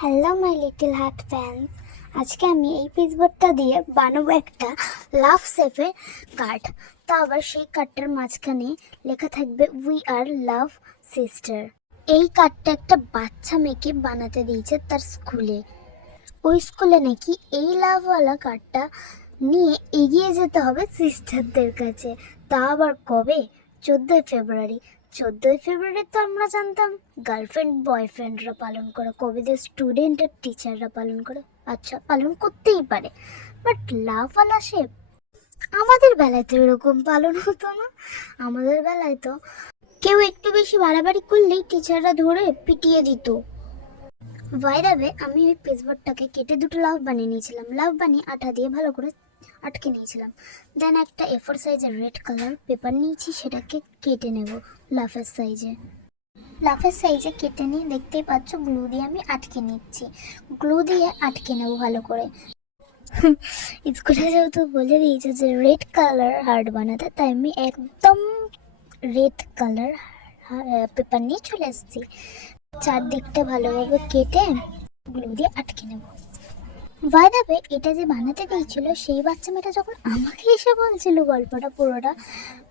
Hello my little heart fans, আজকে আমি এই পিচবোর্ডটা দিয়ে বানাবো একটা লাভ সেফের কার্ড। তো আবার সেই কার্ডটার মাঝখানে লেখা থাকবে উই আর লাভ সিস্টার। এই কার্ডটা একটা বাচ্চা মেয়েকে বানাতে দিয়েছে তার স্কুলে। ওই স্কুলে নাকি এই লাভওয়ালা কার্ডটা নিয়ে এগিয়ে যেতে হবে সিস্টারদের কাছে। তা আবার কবে? 14ই ফেব্রুয়ারি। 14ই ফেব্রুয়ারি তো আমরা জানতাম গার্লফ্রেন্ড বয়ফ্রেন্ডরা পালন করে, কবে যে স্টুডেন্ট আর টিচাররা পালন করে। আচ্ছা, পালন করতেই পারে, বাট লাভওয়ালা শেপ আমাদের বেলায় তো এরকম পালন হতো না। আমাদের বেলায় তো কেউ একটু বেশি বাড়াবাড়ি করলেই টিচাররা ধরে পিটিয়ে দিত। ভাইরাবে আমি ওই পেজবোর্ডটাকে কেটে দুটো লাভ বানিয়ে নিয়েছিলাম। লাভ বানিয়ে আঠা দিয়ে ভালো করে আটকে নিয়েছিলাম। দেন একটা A4 সাইজের রেড কালার পেপার নিয়েছি, সেটাকে কেটে নেব লাফের সাইজে। লাফের সাইজে কেটে নিয়ে দেখতেই পাচ্ছ গ্লু দিয়ে আমি আটকে নিচ্ছি। গ্লু দিয়ে আটকে নেব ভালো করে। স্কুলে যেহেতু বলে দিয়েছে যে রেড কালার হার্ট বানাতে, তাই আমি একদম রেড কালার পেপার নিয়ে চলে এসেছি। চারদিকটা ভালোভাবে কেটে গ্লু দিয়ে আটকে নেব। বাই দ্য ওয়ে, এটা যে বানাতে দিয়েছিল সেই বাচ্চা মেয়েটা যখন আমাকে এসে বলছিল গল্পটা পুরোটা,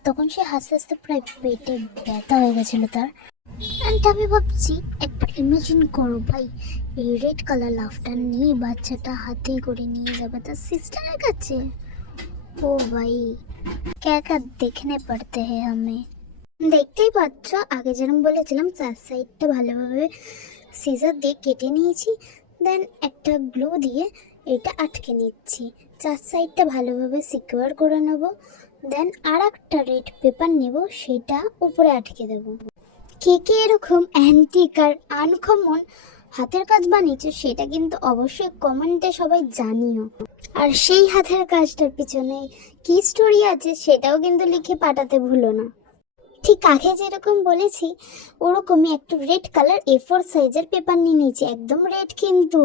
তখন সে হাসতে হাসতে প্রায় পেটে ব্যথা হয়ে গেছিলো তার। অ্যান্ড আমি ভাবছি একবার ইমাজিন করো ভাই, এই রেড কালার লাভটা নিয়ে বাচ্চাটা হাতে করে নিয়ে যাবে তার সিস্টারের কাছে। ও ভাই, ক্যা ক্যা দেখনে পড়তে হ্যাঁ আমি। দেখতেই পাচ্ছ আগে যেরকম বলেছিলাম চার সাইডটা ভালোভাবে সিজার দিয়ে কেটে নিয়েছি। দেন একটা গ্লু দিয়ে এটা আটকে নিচ্ছি। চার সাইডটা ভালোভাবে সিকিউর করে নেব। দেন আর একটা রেড পেপার নেব, সেটা উপরে আটকে দেব। কে কে এরকম অ্যান্টিক আর আনকমন হাতের কাজ বানিয়েছে সেটা কিন্তু অবশ্যই কমেন্টে সবাই জানিও। আর সেই হাতের কাজটার পিছনে কি স্টোরি আছে সেটাও কিন্তু লিখে পাঠাতে ভুলো না। ঠিক আগে যেরকম বলেছি ওরকমই একটু রেড কালার A4 সাইজের পেপার নিয়ে নিয়েছি, একদম রেড, কিন্তু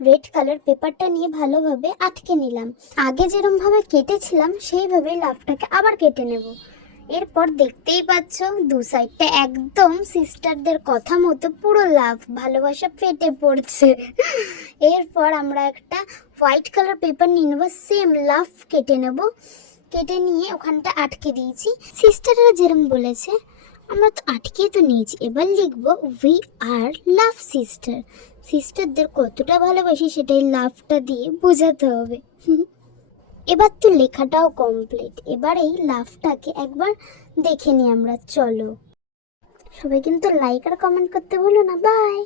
রেড কালার পেপারটা নিয়ে ভালোভাবে আটকে নিলাম। আগে যেরকম ভাবে কেটেছিলাম সেইভাবে লাভটাকে আবার কেটে নেব। এরপর দেখতেই পাচ্ছ দু সাইডটা একদম সিস্টারদের কথা মতো পুরো লাভ ভালোবাসা ফেটে পড়ছে। এরপর আমরা একটা হোয়াইট কালার পেপার নিয়ে নেবো, সেম লাভ কেটে নেব। কেটে নিয়ে ওখানটা আটকে দিয়েছি। সিস্টাররা যেরকম বলেছে আমরা তো আটকে তো নিয়েছি, এবার লিখবো উই আর লাভ সিস্টার। সিস্টারদের কতটা ভালোবাসি সেটাই লাভটা দিয়ে বোঝাতে হবে। এবার তো লেখাটাও কমপ্লিট। এবার এই লাভটাকে একবার দেখে নিই আমরা, চলো। সবাই কিন্তু লাইক আর কমেন্ট করতে ভুলো না। বাই।